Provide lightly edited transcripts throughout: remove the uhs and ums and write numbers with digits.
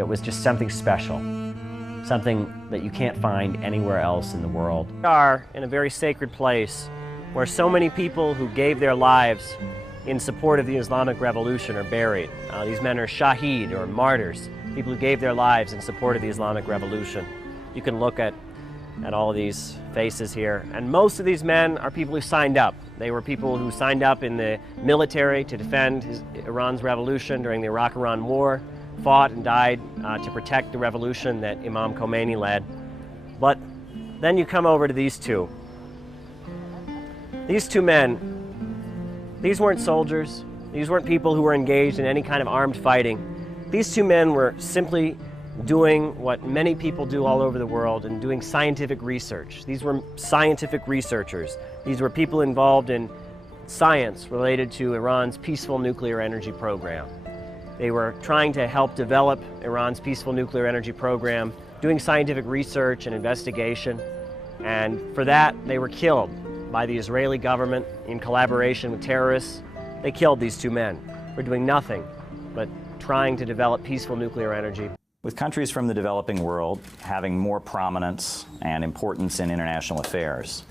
It was just something special, something that you can't find anywhere else in the world. We are in a very sacred place where so many people who gave their lives in support of the Islamic Revolution are buried. These men are shaheed, or martyrs, people who gave their lives in support of the Islamic Revolution. You can look at all of these faces here, and most of these men are people who signed up. They were people who signed up in the military to defend Iran's revolution during the Iraq-Iran War, fought and died to protect the revolution that Imam Khomeini led. But then you come over to these two. These two men, these weren't soldiers. These weren't people who were engaged in any kind of armed fighting. These two men were simply doing what many people do all over the world and doing scientific research. These were scientific researchers. These were people involved in science related to Iran's peaceful nuclear energy program. They were trying to help develop Iran's peaceful nuclear energy program, doing scientific research and investigation, and for that they were killed by the Israeli government in collaboration with terrorists. They killed these two men for doing nothing but trying to develop peaceful nuclear energy. With countries from the developing world having more prominence and importance in international affairs,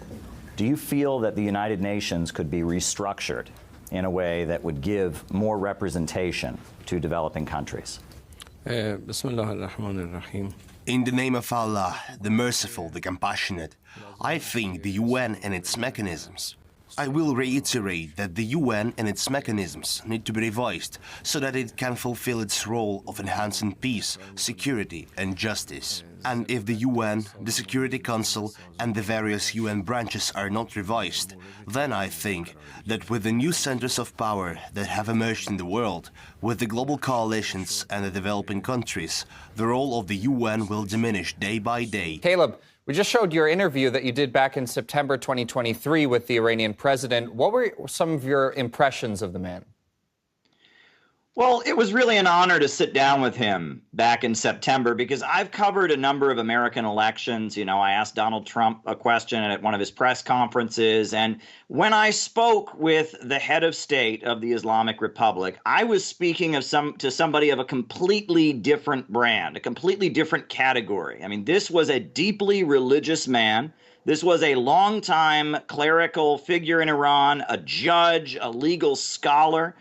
do you feel that the United Nations could be restructured in a way that would give more representation to developing countries? In the name of Allah, the Merciful, the Compassionate, I think the UN and its mechanisms. I will reiterate that the UN and its mechanisms need to be revised so that it can fulfill its role of enhancing peace, security and justice. And if the UN, the Security Council and the various UN branches are not revised, then I think that with the new centers of power that have emerged in the world, with the global coalitions and the developing countries, the role of the UN will diminish day by day. Caleb, we just showed your interview that you did back in September 2023 with the Iranian president. What were some of your impressions of the man? Well, it was really an honor to sit down with him back in September because I've covered a number of American elections. You know, I asked Donald Trump a question at one of his press conferences. And when I spoke with the head of state of the Islamic Republic, I was speaking to somebody of a completely different brand, a completely different category. I mean, this was a deeply religious man. This was a longtime clerical figure in Iran, a judge, a legal scholar.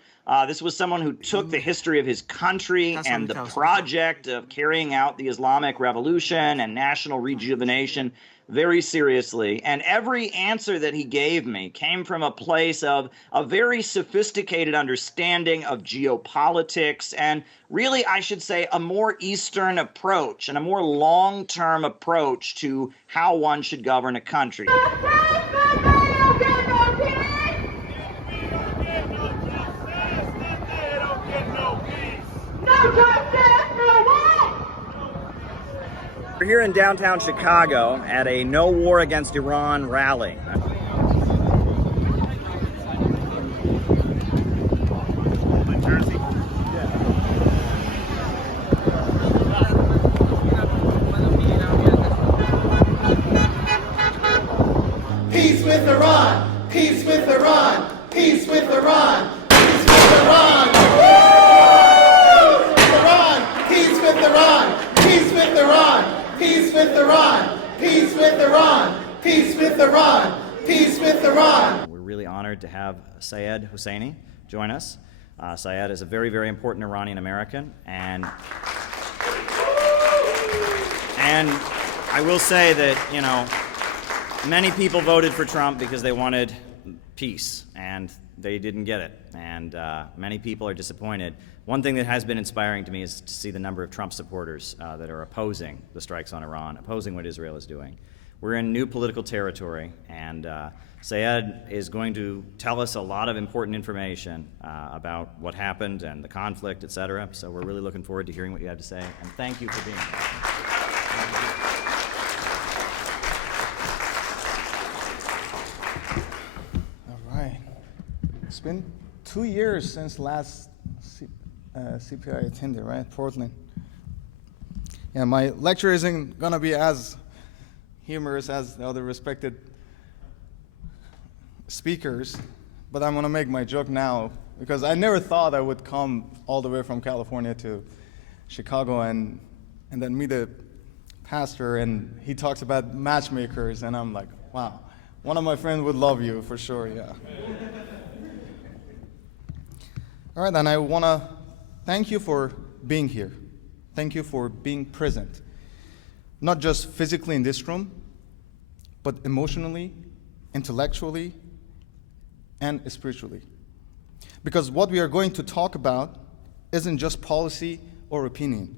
This was someone who took the history of his country and the project of carrying out the Islamic Revolution and national rejuvenation very seriously. And every answer that he gave me came from a place of a very sophisticated understanding of geopolitics and really, I should say, a more Eastern approach and a more long-term approach to how one should govern a country. We're here in downtown Chicago at a No War Against Iran rally. Peace with Iran! Peace with Iran! Peace with Iran! Peace with Iran! Peace with Iran! Peace with Iran! Peace with Iran! Peace with Iran! Peace with Iran! Peace with Iran! We're really honored to have Seyed Hosseini join us. Seyed is a very, very important Iranian-American, and I will say that, you know, many people voted for Trump because they wanted peace, and they didn't get it, and many people are disappointed. One thing that has been inspiring to me is to see the number of Trump supporters that are opposing the strikes on Iran, opposing what Israel is doing. We're in new political territory, and Seyed is going to tell us a lot of important information about what happened and the conflict, etc. So we're really looking forward to hearing what you have to say, and thank you for being here. It's been 2 years since last CPI attended, right? Portland. Yeah, my lecture isn't gonna be as humorous as the other respected speakers, but I'm gonna make my joke now because I never thought I would come all the way from California to Chicago and then meet a pastor, and he talks about matchmakers, and I'm like, wow, one of my friends would love you for sure, yeah. All right, and I want to thank you for being here. Thank you for being present, not just physically in this room, but emotionally, intellectually, and spiritually. Because what we are going to talk about isn't just policy or opinion.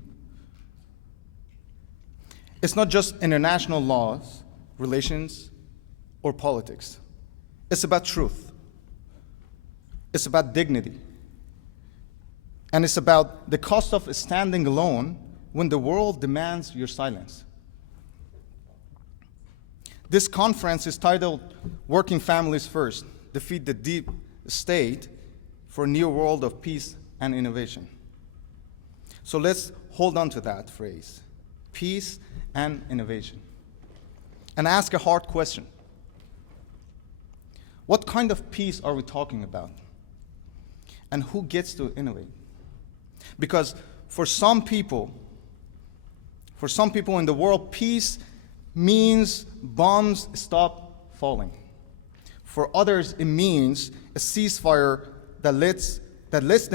It's not just international laws, relations, or politics. It's about truth. It's about dignity. And it's about the cost of standing alone when the world demands your silence. This conference is titled Working Families First, Defeat the Deep State for a New World of Peace and Innovation. So let's hold on to that phrase, peace and innovation, and ask a hard question. What kind of peace are we talking about? And who gets to innovate? Because for some people in the world, peace means bombs stop falling. For others, it means a ceasefire that lets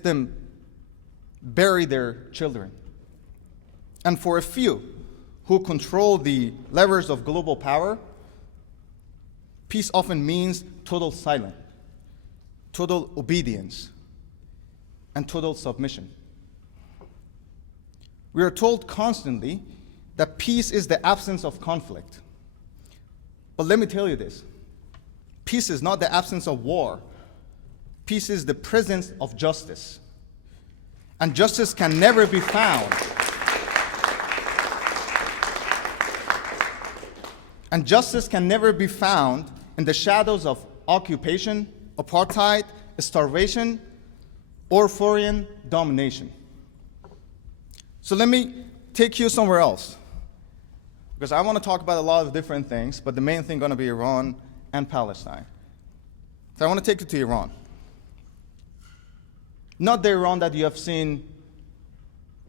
them bury their children. And for a few who control the levers of global power, peace often means total silence, total obedience, and total submission. We are told constantly that peace is the absence of conflict. But let me tell you this. Peace is not the absence of war. Peace is the presence of justice. And justice can never be found. And justice can never be found in the shadows of occupation, apartheid, starvation, or foreign domination. So let me take you somewhere else, because I want to talk about a lot of different things, but the main thing going to be Iran and Palestine. So I want to take you to Iran. Not the Iran that you have seen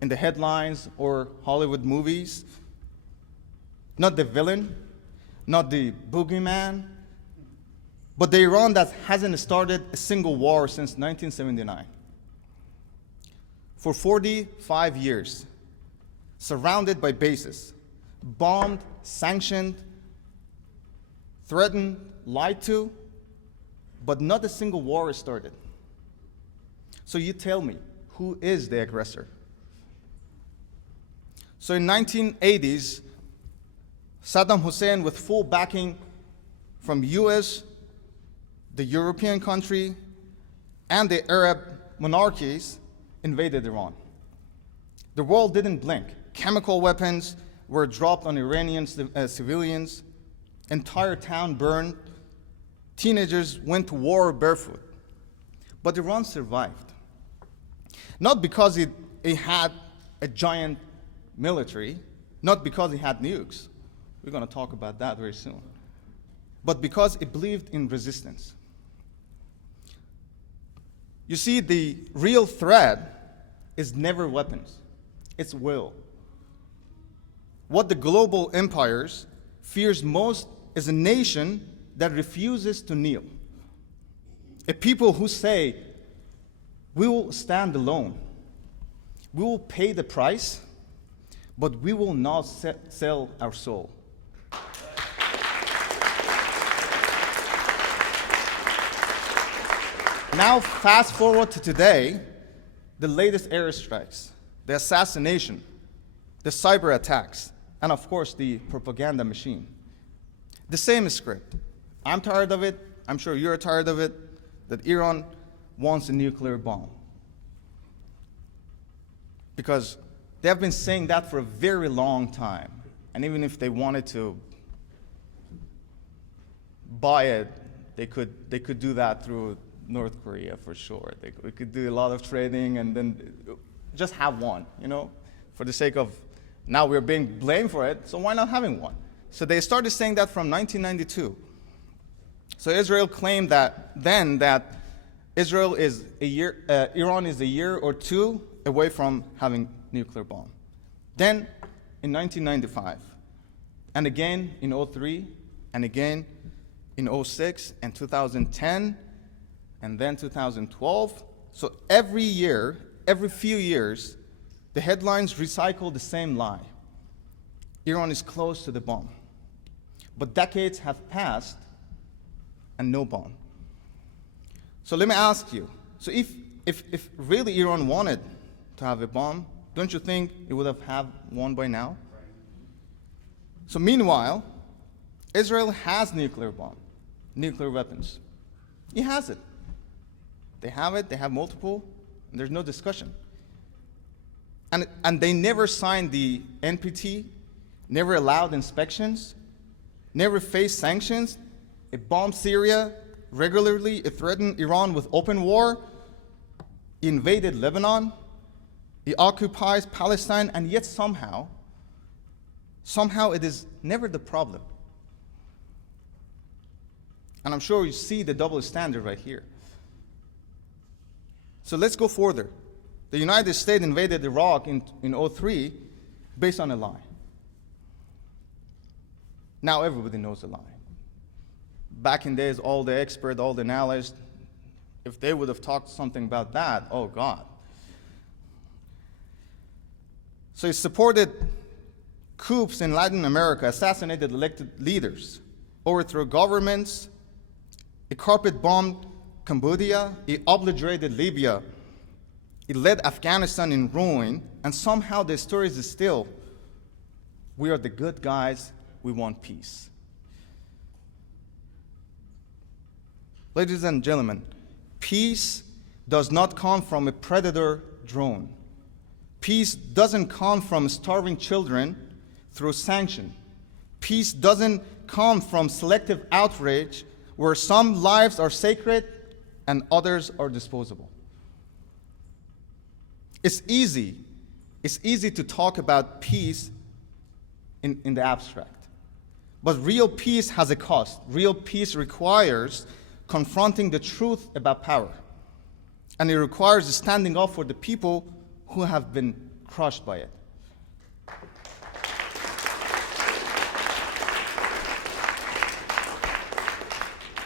in the headlines or Hollywood movies, not the villain, not the boogeyman, but the Iran that hasn't started a single war since 1979. For 45 years, surrounded by bases, bombed, sanctioned, threatened, lied to, but not a single war is started. So you tell me, who is the aggressor? So in 1980s, Saddam Hussein, with full backing from US, the European country, and the Arab monarchies, invaded Iran. The world didn't blink. Chemical weapons were dropped on Iranian civilians. Entire town burned. Teenagers went to war barefoot. But Iran survived. Not because it had a giant military, not because it had nukes. We're going to talk about that very soon. But because it believed in resistance. You see, the real threat is never weapons. It's will. What the global empires fears most is a nation that refuses to kneel. A people who say, we will stand alone. We will pay the price, but we will not sell our soul. Now, fast forward to today, the latest airstrikes, the assassination, the cyber attacks, and of course, the propaganda machine. The same script. I'm tired of it. I'm sure you're tired of it, that Iran wants a nuclear bomb. Because they have been saying that for a very long time. And even if they wanted to buy it, they could do that through North Korea for sure. We could do a lot of trading and then just have one, for the sake of, now we're being blamed for it, so why not having one? So they started saying that from 1992. So Israel claimed that then that Iran is a year or two away from having nuclear bomb. Then in 1995, and again in 2003, and again in 2006 and 2010, and then 2012. So every year, every few years, the headlines recycle the same lie. Iran is close to the bomb. But decades have passed and no bomb. So let me ask you, so if really Iran wanted to have a bomb, don't you think it would have one by now? So meanwhile, Israel has nuclear bomb, nuclear weapons. It has it. They have multiple, and there's no discussion. And they never signed the NPT, never allowed inspections, never faced sanctions. It bombed Syria regularly. It threatened Iran with open war. It invaded Lebanon. It occupies Palestine, and yet somehow it is never the problem. And I'm sure you see the double standard right here. So let's go further. The United States invaded Iraq in 2003 based on a lie. Now everybody knows the lie. Back in days, all the experts, all the analysts, if they would have talked something about that, oh God. So it supported coups in Latin America, assassinated elected leaders, overthrew governments, it carpet bombed Cambodia, it obliterated Libya, it led Afghanistan in ruin, and somehow the story is still, we are the good guys, we want peace. Ladies and gentlemen, peace does not come from a predator drone. Peace doesn't come from starving children through sanction. Peace doesn't come from selective outrage where some lives are sacred and others are disposable. It's easy to talk about peace in the abstract. But real peace has a cost. Real peace requires confronting the truth about power. And it requires standing up for the people who have been crushed by it.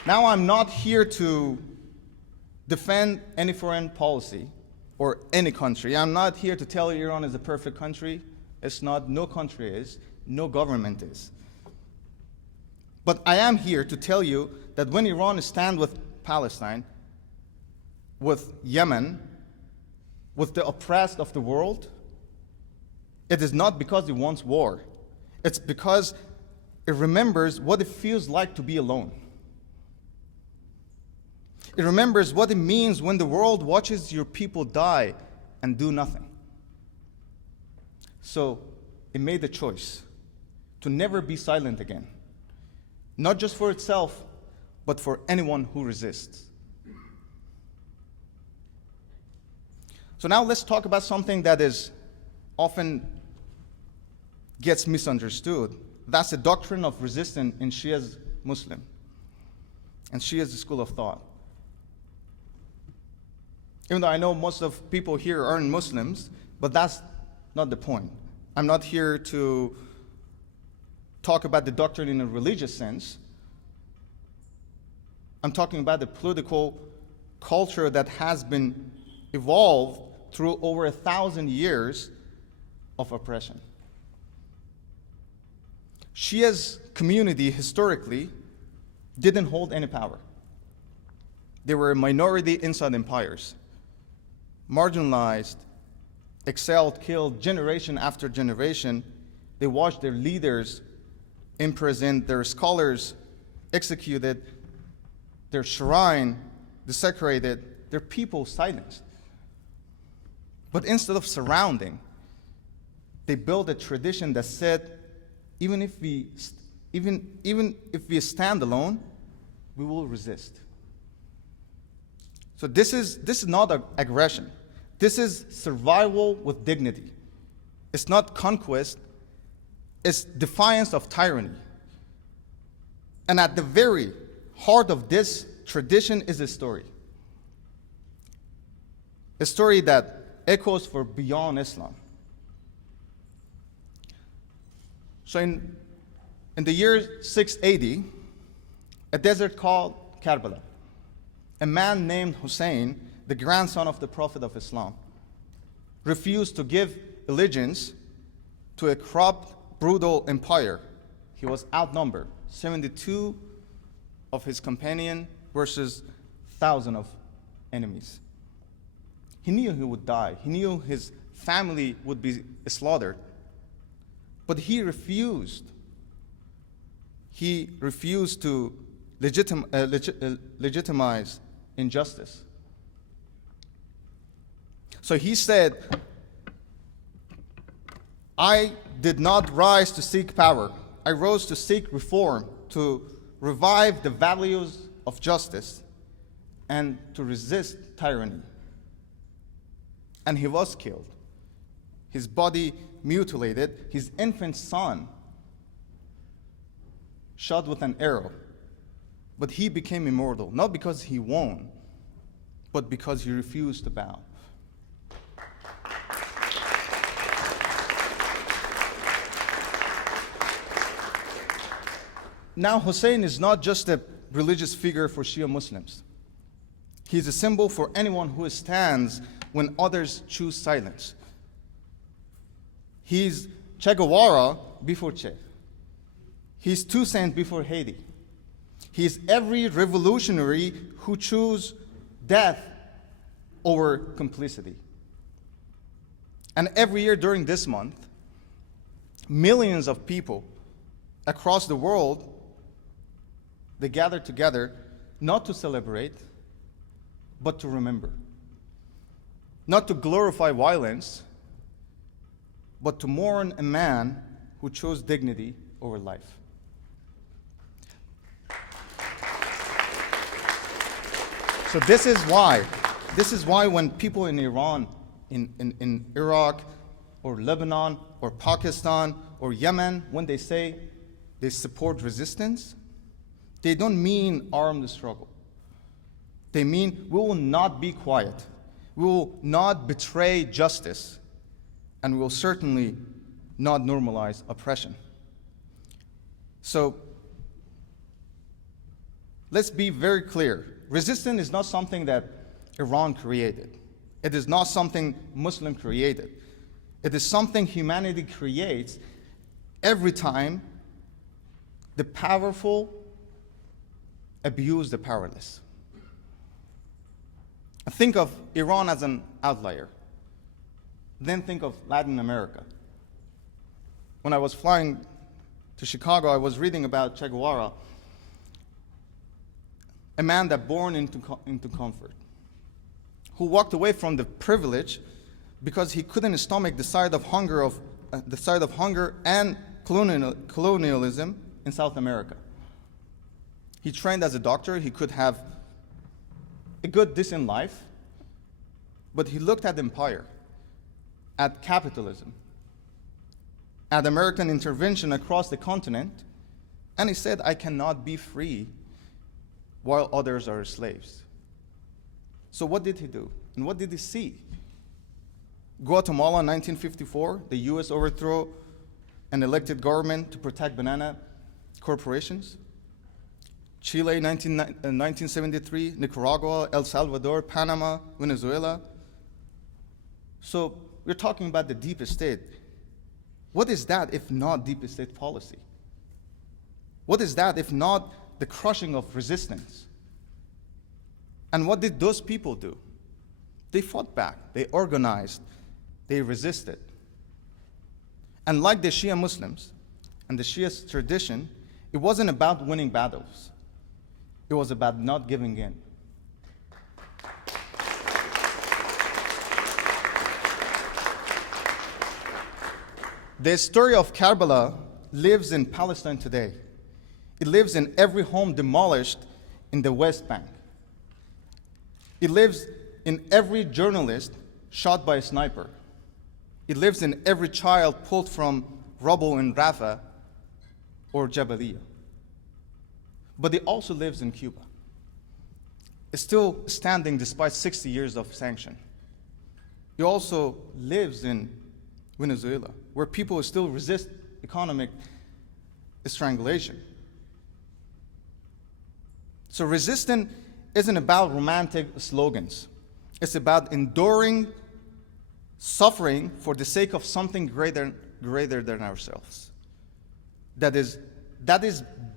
Now, I'm not here to defend any foreign policy or any country. I'm not here to tell you Iran is a perfect country. It's not. No country is. No government is. But I am here to tell you that when Iran stands with Palestine, with Yemen, with the oppressed of the world, it is not because it wants war. It's because it remembers what it feels like to be alone. It remembers what it means when the world watches your people die and do nothing. So it made the choice to never be silent again, not just for itself, but for anyone who resists. So now let's talk about something that is often gets misunderstood. That's the doctrine of resistance in Shia's Muslim, and Shia's school of thought. Even though I know most of people here aren't Muslims, but that's not the point. I'm not here to talk about the doctrine in a religious sense. I'm talking about the political culture that has been evolved through over 1,000 years of oppression. Shia's community historically didn't hold any power. They were a minority inside empires, marginalized, exiled, killed generation after generation. They watched their leaders imprisoned, their scholars executed, their shrine desecrated, their people silenced. But instead of surrounding, they built a tradition that said, even if we stand alone, we will resist. So this is not aggression. This is survival with dignity. It's not conquest. It's defiance of tyranny. And at the very heart of this tradition is a story. A story that echoes for beyond Islam. So in the year 680, a desert called Karbala, a man named Hussein, the grandson of the Prophet of Islam, refused to give allegiance to a corrupt, brutal empire. He was outnumbered, 72 of his companions versus 1,000 of enemies. He knew he would die. He knew his family would be slaughtered. But he refused. He refused to legitimize injustice. So he said, I did not rise to seek power. I rose to seek reform, to revive the values of justice, and to resist tyranny. And he was killed. His body mutilated, his infant son shot with an arrow. But he became immortal, not because he won, but because he refused to bow. Now, Hussein is not just a religious figure for Shia Muslims. He's a symbol for anyone who stands when others choose silence. He's Che Guevara before Che. He's Toussaint before Haiti. He's every revolutionary who chose death over complicity. And every year during this month, millions of people across the world, they gather together not to celebrate, but to remember. Not to glorify violence, but to mourn a man who chose dignity over life. So this is why when people in Iran, in Iraq, or Lebanon, or Pakistan, or Yemen, when they say they support resistance, they don't mean armed struggle. They mean we will not be quiet. We will not betray justice. And we will certainly not normalize oppression. So let's be very clear. Resistance is not something that Iran created. It is not something Muslim created. It is something humanity creates every time the powerful abuse the powerless. Think of Iran as an outlier. Then think of Latin America. When I was flying to Chicago, I was reading about Che Guevara, a man that born into comfort, who walked away from the privilege because he couldn't stomach the side of hunger and colonialism in South America. He trained as a doctor. He could have a good, decent life, but he looked at empire, at capitalism, at American intervention across the continent, and he said, I cannot be free while others are slaves. So what did he do? And what did he see? Guatemala in 1954, the US overthrew an elected government to protect banana corporations. Chile in 1973, Nicaragua, El Salvador, Panama, Venezuela. So we're talking about the deep state. What is that if not deep state policy? What is that if not the crushing of resistance? And what did those people do? They fought back, they organized, they resisted. And like the Shia Muslims and the Shia tradition, it wasn't about winning battles. It was about not giving in. The story of Karbala lives in Palestine today. It lives in every home demolished in the West Bank. It lives in every journalist shot by a sniper. It lives in every child pulled from rubble in Rafah or Jabalia. But it also lives in Cuba. It's still standing despite 60 years of sanction. he also lives in Venezuela, where people still resist economic strangulation. So resistance isn't about romantic slogans. It's about enduring suffering for the sake of something greater than ourselves. That is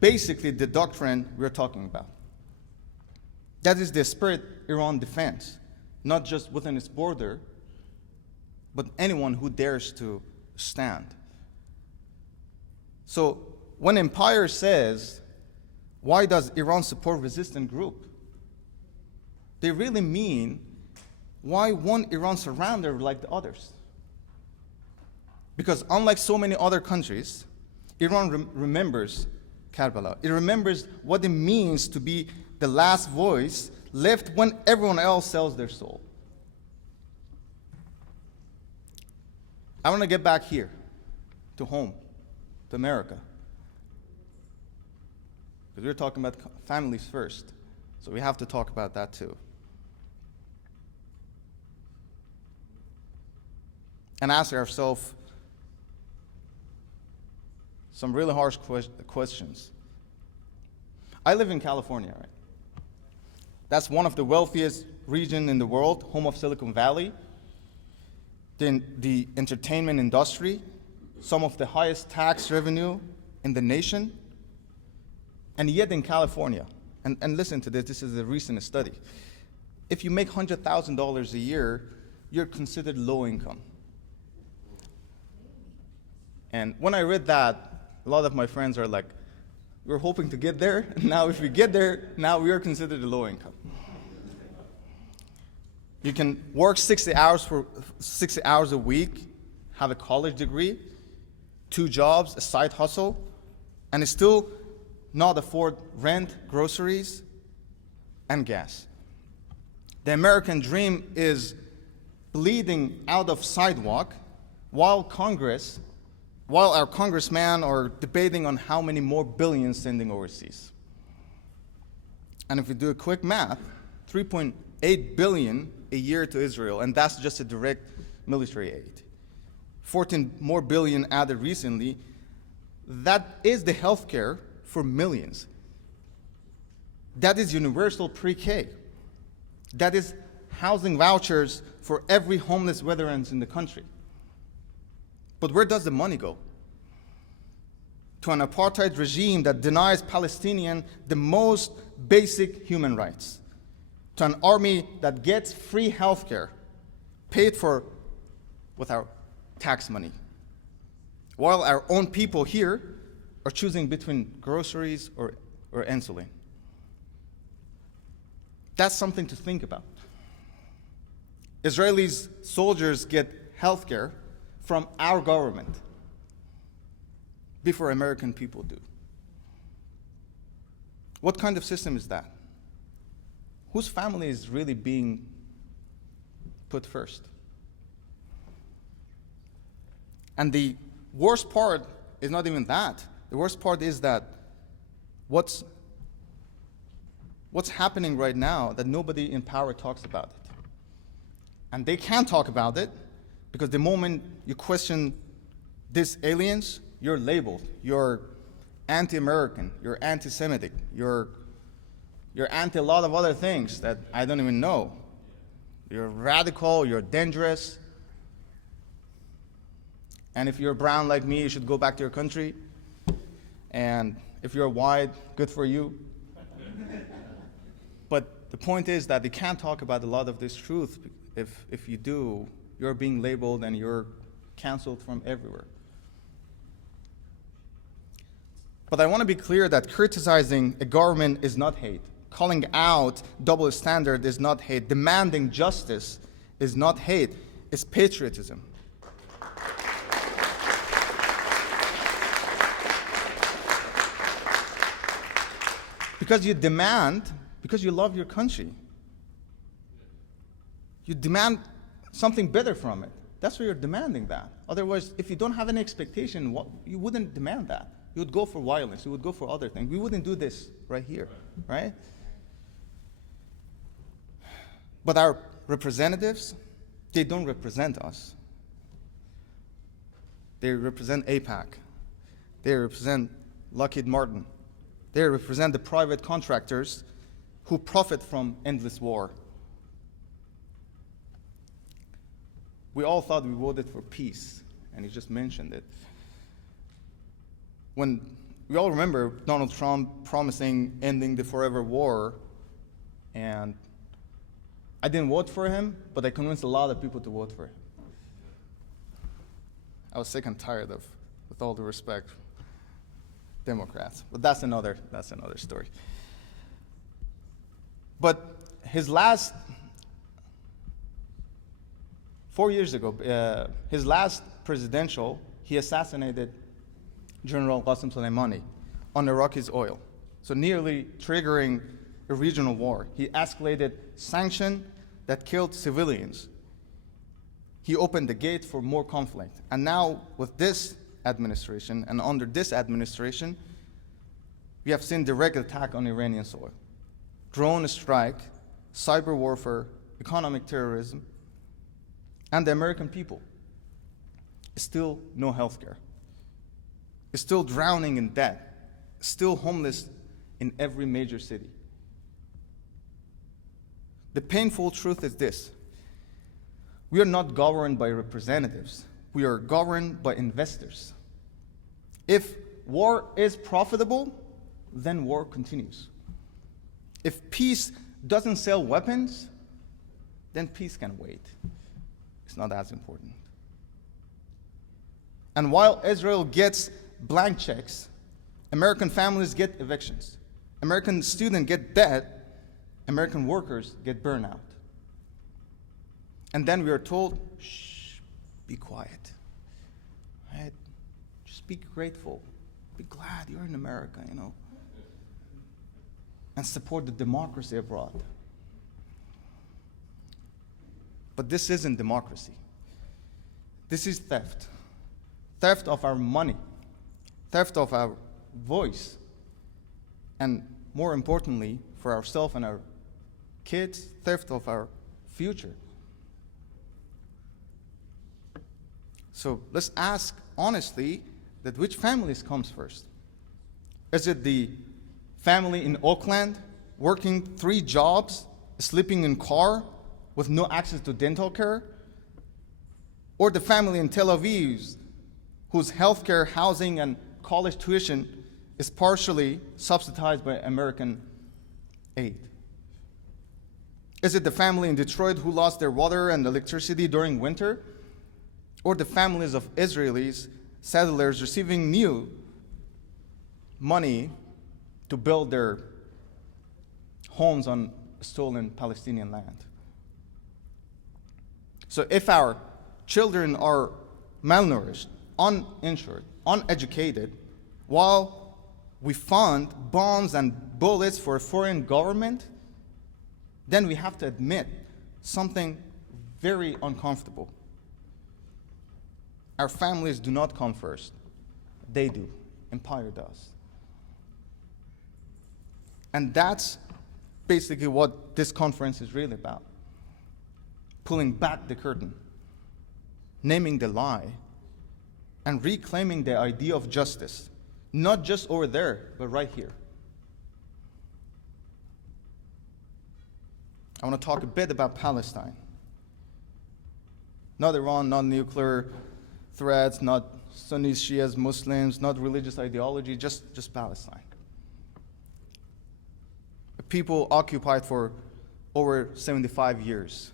basically the doctrine we're talking about. That is the spirit Iran defends, not just within its border, but anyone who dares to stand. So when Empire says, why does Iran support resistant group? They really mean, why won't Iran surrender like the others? Because unlike so many other countries, Iran remembers Karbala. It remembers what it means to be the last voice left when everyone else sells their soul. I want to get back here, to home, to America. Because we're talking about families first, so we have to talk about that too. And ask ourselves some really harsh questions. I live in California, right? That's one of the wealthiest regions in the world, home of Silicon Valley. Then the entertainment industry, some of the highest tax revenue in the nation. And yet in California, and listen to this is a recent study. If you make $100,000 a year, you're considered low income. And when I read that, a lot of my friends are like, we're hoping to get there. Now if we get there, now we are considered low income. You can work 60 hours a week, have a college degree, 2 jobs, a side hustle, and still not afford rent, groceries, and gas. The American dream is bleeding out of sidewalk while our congressmen are debating on how many more billions sending overseas. And if we do a quick math, 3.8 billion a year to Israel, and that's just a direct military aid. 14 more billion added recently. That is the healthcare for millions. That is universal pre-K. That is housing vouchers for every homeless veteran in the country. But where does the money go? To an apartheid regime that denies Palestinians the most basic human rights. To an army that gets free healthcare, paid for with our tax money. While our own people here are choosing between groceries or insulin. That's something to think about. Israeli soldiers get healthcare from our government before American people do. What kind of system is that? Whose family is really being put first? And the worst part is not even that. The worst part is that what's happening right now that nobody in power talks about it. And they can't talk about it because the moment you question these aliens, you're labeled. You're anti-American, you're anti-Semitic, you're anti a lot of other things that I don't even know. You're radical, you're dangerous. And if you're brown like me, you should go back to your country. And if you're white, good for you. But the point is that they can't talk about a lot of this truth. If you do, you're being labeled and you're canceled from everywhere. But I want to be clear that criticizing a government is not hate. Calling out double standard is not hate. Demanding justice is not hate. It's patriotism. Because you demand, because you love your country. You demand something better from it. That's why you're demanding that. Otherwise, if you don't have any expectation, you wouldn't demand that. You would go for violence. You would go for other things. We wouldn't do this right here, right? But our representatives, they don't represent us. They represent AIPAC. They represent Lockheed Martin. They represent the private contractors who profit from endless war. We all thought we voted for peace, and he just mentioned it. When we all remember Donald Trump promising ending the forever war, and I didn't vote for him, but I convinced a lot of people to vote for him. I was sick and tired of, with all due respect, Democrats. But that's another story. But his last 4 years ago, his last presidential, he assassinated General Qasem Soleimani on Iraq's oil, so nearly triggering a regional war. He escalated sanctions that killed civilians. He opened the gate for more conflict. And now, with this administration, and under this administration, we have seen direct attack on Iranian soil. Drone strike, cyber warfare, economic terrorism, and the American people. Still no health care. Still drowning in debt. Still homeless in every major city. The painful truth is this: we are not governed by representatives. We are governed by investors. If war is profitable, then war continues. If peace doesn't sell weapons, then peace can wait. It's not as important. And while Israel gets blank checks, American families get evictions. American students get debt. American workers get burnout. And then we are told, shh, be quiet. Right? Just be grateful. Be glad you're in America, you know. And support the democracy abroad. But this isn't democracy. This is theft. Theft of our money. Theft of our voice. And more importantly, for ourselves and our kids, theft of our future. So let's ask honestly that which families comes first? Is it the family in Oakland working 3 jobs, sleeping in car with no access to dental care? Or the family in Tel Aviv whose healthcare, housing, and college tuition is partially subsidized by American aid? Is it the family in Detroit who lost their water and electricity during winter? Or the families of Israelis, settlers receiving new money to build their homes on stolen Palestinian land? So if our children are malnourished, uninsured, uneducated, while we fund bombs and bullets for a foreign government, then we have to admit something very uncomfortable. Our families do not come first. They do. Empire does. And that's basically what this conference is really about. Pulling back the curtain, naming the lie, and reclaiming the idea of justice, not just over there, but right here. I want to talk a bit about Palestine. Not Iran, not nuclear threats, not Sunnis, Shias, Muslims, not religious ideology, just Palestine. A people occupied for over 75 years.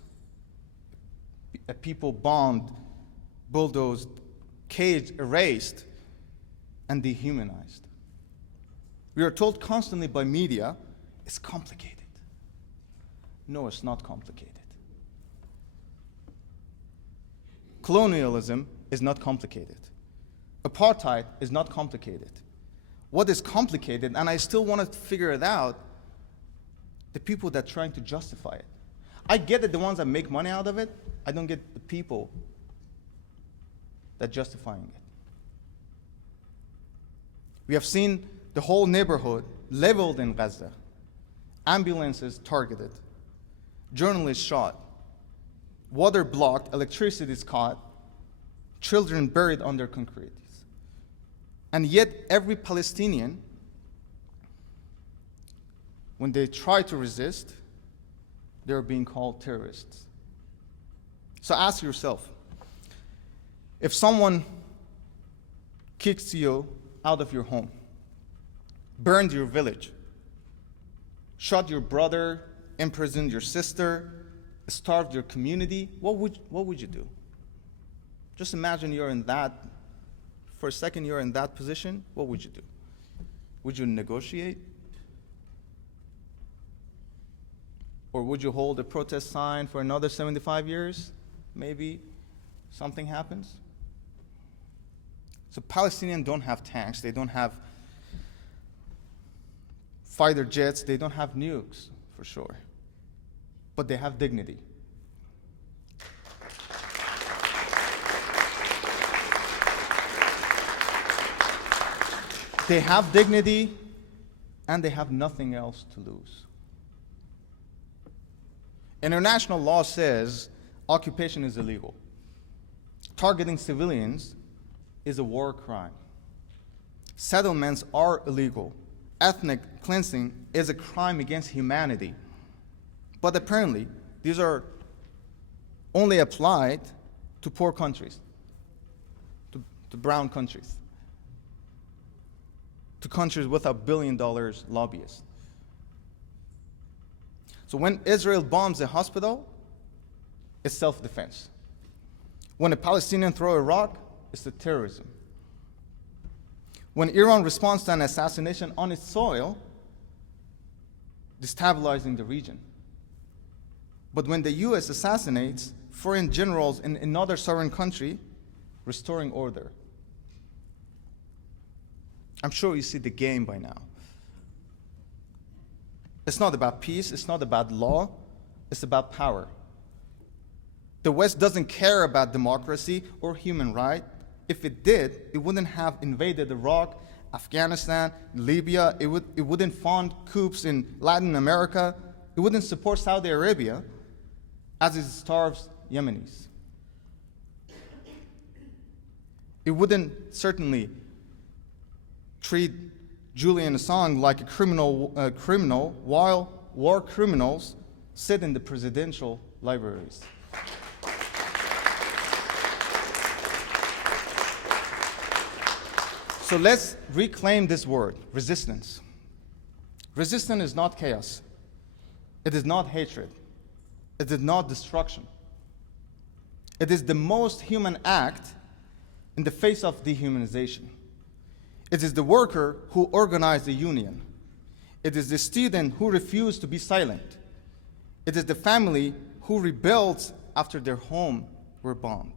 A people bombed, bulldozed, caged, erased, and dehumanized. We are told constantly by media, it's complicated. No, it's not complicated. Colonialism is not complicated. Apartheid is not complicated. What is complicated, and I still want to figure it out, the people that are trying to justify it. I get it, the ones that make money out of it. I don't get the people that are justifying it. We have seen the whole neighborhood leveled in Gaza, ambulances targeted, journalists shot, water blocked, electricity is cut, children buried under concrete. And yet every Palestinian, when they try to resist, they're being called terrorists. So ask yourself, if someone kicks you out of your home, burned your village, shot your brother, imprisoned your sister, starved your community, what would you do? Just imagine for a second you're in that position, what would you do? Would you negotiate? Or would you hold a protest sign for another 75 years? Maybe something happens. So Palestinians don't have tanks, they don't have fighter jets, they don't have nukes, for sure. But they have dignity. They have dignity, and they have nothing else to lose. International law says occupation is illegal. Targeting civilians is a war crime. Settlements are illegal. Ethnic cleansing is a crime against humanity. But apparently, these are only applied to poor countries, to brown countries, to countries with $1 billion lobbyists. So when Israel bombs a hospital, it's self-defense. When a Palestinian throws a rock, it's the terrorism. When Iran responds to an assassination on its soil, destabilizing the region. But when the US assassinates foreign generals in another sovereign country, restoring order. I'm sure you see the game by now. It's not about peace, it's not about law, it's about power. The West doesn't care about democracy or human rights. If it did, it wouldn't have invaded Iraq, Afghanistan, Libya. It wouldn't fund coups in Latin America. It wouldn't support Saudi Arabia as it starves Yemenis. It wouldn't certainly treat Julian Assange like a criminal while war criminals sit in the presidential libraries. So let's reclaim this word, resistance. Resistance is not chaos. It is not hatred. It is not destruction. It is the most human act in the face of dehumanization. It is the worker who organized the union. It is the student who refused to be silent. It is the family who rebuilds after their home were bombed.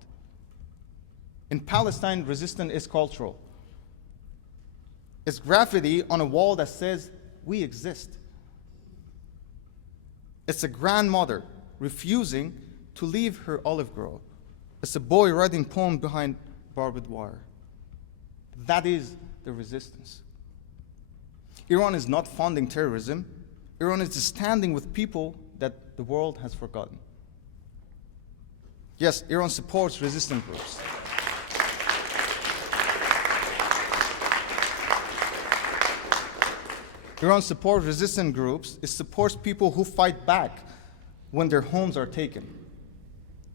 In Palestine, resistance is cultural. It's graffiti on a wall that says, "We exist." It's a grandmother refusing to leave her olive grove. It's a boy writing poems behind barbed wire. That is the resistance. Iran is not funding terrorism. Iran is standing with people that the world has forgotten. Yes, Iran supports resistance groups. Iran supports resistance groups. It supports people who fight back when their homes are taken,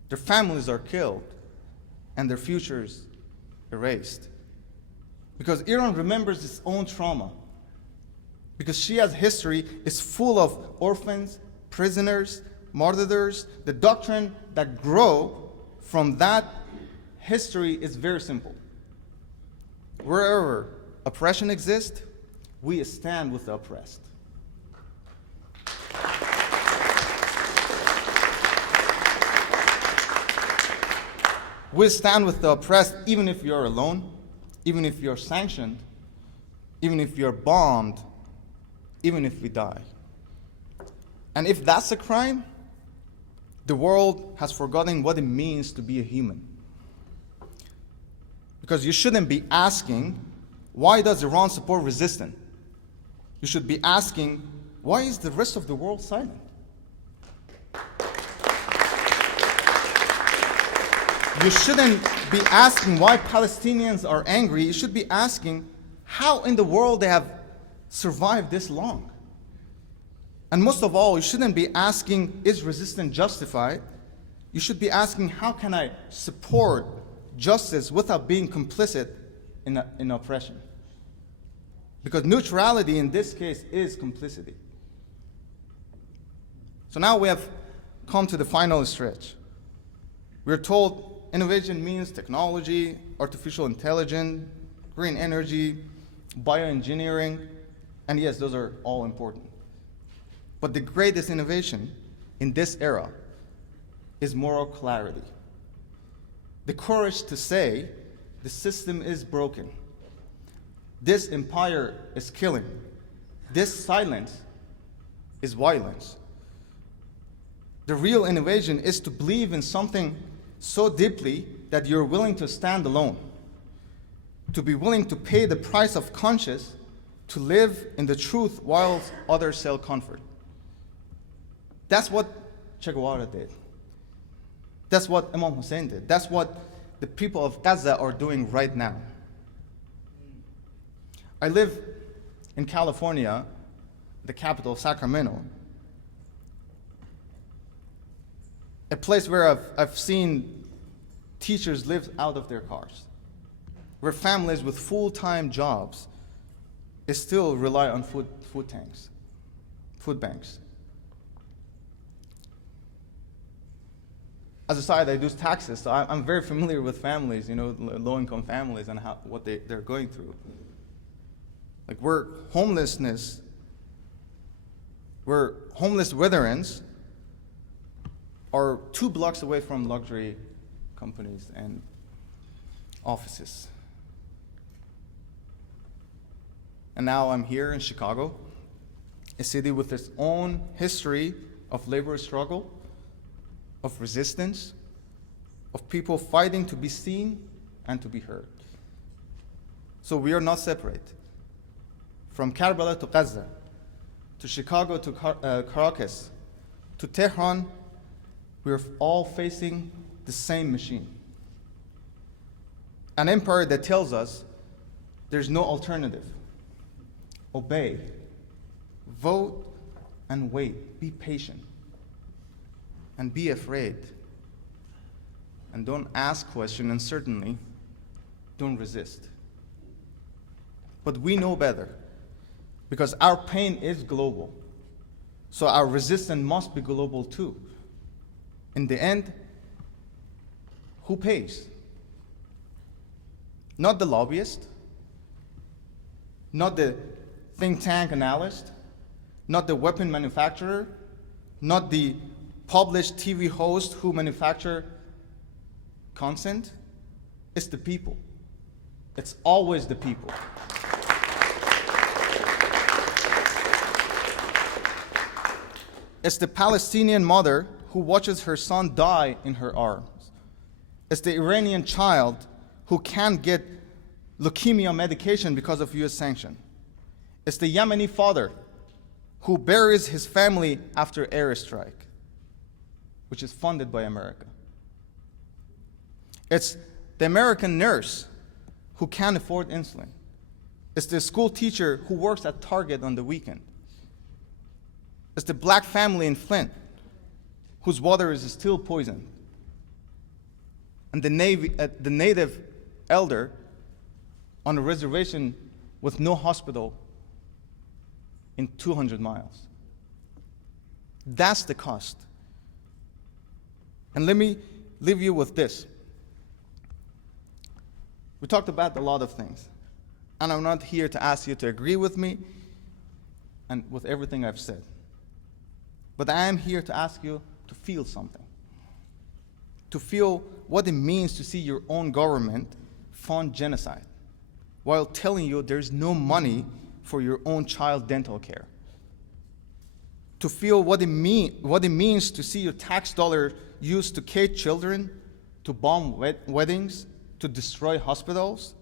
their families are killed, and their futures erased. Because Iran remembers its own trauma. Because Shia's history is full of orphans, prisoners, martyrs. The doctrine that grows from that history is very simple. Wherever oppression exists, we stand with the oppressed. We stand with the oppressed even if you're alone, even if you're sanctioned, even if you're bombed, even if we die. And if that's a crime, the world has forgotten what it means to be a human. Because you shouldn't be asking, why does Iran support resistance? You should be asking, why is the rest of the world silent? you shouldn't be asking why Palestinians are angry. You should be asking how in the world they have survived this long. And most of all, you shouldn't be asking, is resistance justified? You should be asking, how can I support justice without being complicit in oppression? Because neutrality in this case is complicity. So now we have come to the final stretch. We're told innovation means technology, artificial intelligence, green energy, bioengineering, and yes, those are all important. But the greatest innovation in this era is moral clarity. The courage to say the system is broken. This empire is killing. This silence is violence. The real innovation is to believe in something so deeply that you're willing to stand alone, to be willing to pay the price of conscience, to live in the truth while others sell comfort. That's what Che Guevara did. That's what Imam Hussein did. That's what the people of Gaza are doing right now. I live in California, the capital, Sacramento, a place where I've seen teachers live out of their cars, where families with full-time jobs still rely on food banks. As a side, I do taxes, so I'm very familiar with families, low-income families and what they're going through. Like where homeless veterans are 2 blocks away from luxury companies and offices. And now I'm here in Chicago, a city with its own history of labor struggle, of resistance, of people fighting to be seen and to be heard. So we are not separate. From Karbala to Gaza, to Chicago to Caracas, to Tehran, we are all facing the same machine. An empire that tells us there's no alternative. Obey, vote, and wait. Be patient. And be afraid. And don't ask questions, and certainly don't resist. But we know better, because our pain is global. So our resistance must be global too. In the end, who pays? Not the lobbyist, not the think tank analyst, not the weapon manufacturer, not the published TV host who manufacture content. It's the people. It's always the people. It's the Palestinian mother who watches her son die in her arms. It's the Iranian child who can't get leukemia medication because of US sanction. It's the Yemeni father who buries his family after airstrike, which is funded by America. It's the American nurse who can't afford insulin. It's the school teacher who works at Target on the weekend. It's the black family in Flint whose water is still poisoned. And the native elder on a reservation with no hospital in 200 miles. That's the cost. And let me leave you with this. We talked about a lot of things, and I'm not here to ask you to agree with me and with everything I've said. But I am here to ask you to feel something, to feel what it means to see your own government fund genocide while telling you there's no money for your own child dental care, to feel what it means to see your tax dollar used to cage children, to bomb weddings, to destroy hospitals,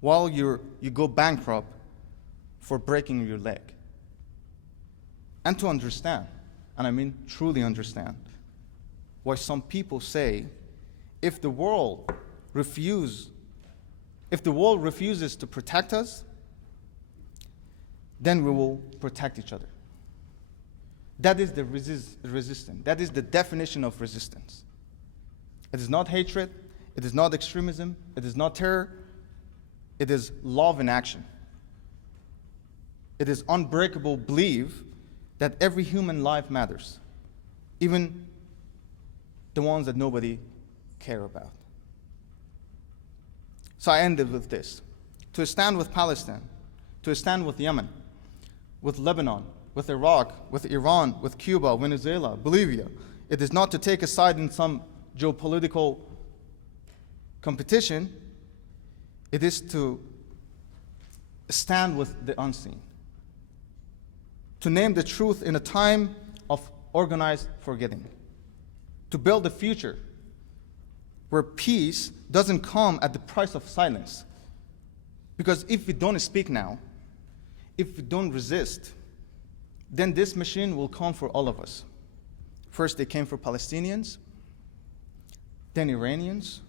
while you go bankrupt for breaking your leg. And to understand, and I mean truly understand, why some people say if the world refuses to protect us, then we will protect each other. That is the resistance. That is the definition of resistance. It is not hatred. It is not extremism. It is not terror. It is love in action. It is unbreakable belief that every human life matters, even the ones that nobody cares about. So I ended with this. To stand with Palestine, to stand with Yemen, with Lebanon, with Iraq, with Iran, with Cuba, Venezuela, Bolivia. It is not to take a side in some geopolitical competition. It is to stand with the unseen. To name the truth in a time of organized forgetting. To build a future where peace doesn't come at the price of silence. Because if we don't speak now, if we don't resist, then this machine will come for all of us. First, they came for Palestinians, then Iranians,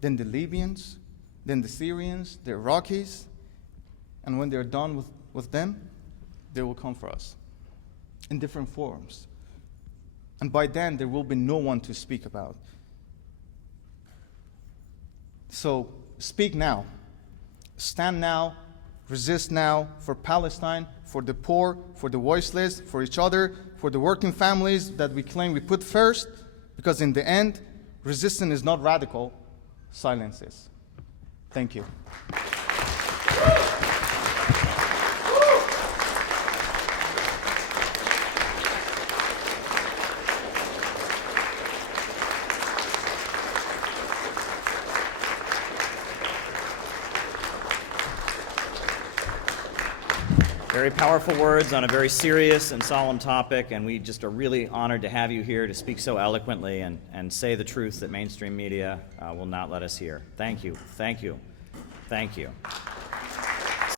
then the Libyans, then the Syrians, the Iraqis, and when they're done with them, they will come for us in different forms. And by then, there will be no one to speak about. So speak now, stand now, resist now for Palestine, for the poor, for the voiceless, for each other, for the working families that we claim we put first, because in the end, resistance is not radical, silence is. Thank you. Very powerful words on a very serious and solemn topic, and we just are really honored to have you here to speak so eloquently and say the truth that mainstream media will not let us hear. Thank you, thank you, thank you.